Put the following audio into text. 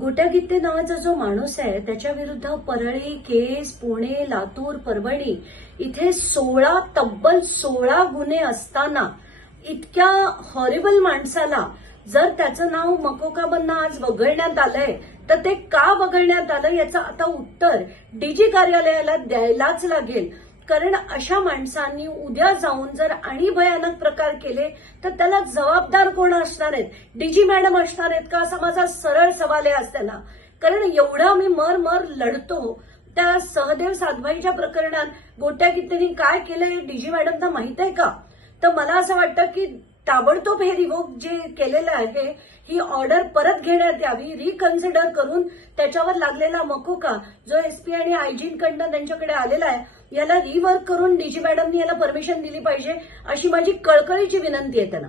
गोट्या गित्ते नावाचा जो माणूस आहे त्याच्या विरुद्ध परळी केस पुणे लातूर परभणी इथे सोळा तब्बल सोळा गुन्हे असताना इतक्या हॉरिबल माणसाला जर त्याचं नाव मकोकाबंना आज वगळण्यात आलंय तर ते का वगळण्यात आलं याचं आता उत्तर डीजी कार्यालयाला द्यायलाच लागेल. कारण अशा माणसांनी उद्या जाऊन जर आणि भयानक प्रकार केले तर त्याला जबाबदार कोण असणार आहेत? डीजी मॅडम असणार आहेत का? असा माझा सरळ सवाल आहे आज त्याला. कारण एवढं आम्ही मर मर लढतो त्या सहदेव सातभाईच्या प्रकरणात गोट्या कित्तेनी काय केलंय? डीजी मॅडमना माहीत आहे का? तर मला असं वाटतं की ताबडतोब हे रिवोक जे केलेलं आहे ही ऑर्डर परत घेण्यात यावी रिकन्सिडर करून त्याच्यावर लागलेला मकोका जो एसपी आणि आयजीनकडनं त्यांच्याकडे आलेला आहे याला रिवर्क करून डीजी मॅडमनी याला परमिशन दिली पाहिजे अशी माझी कळकळीची विनंती आहे त्यांना.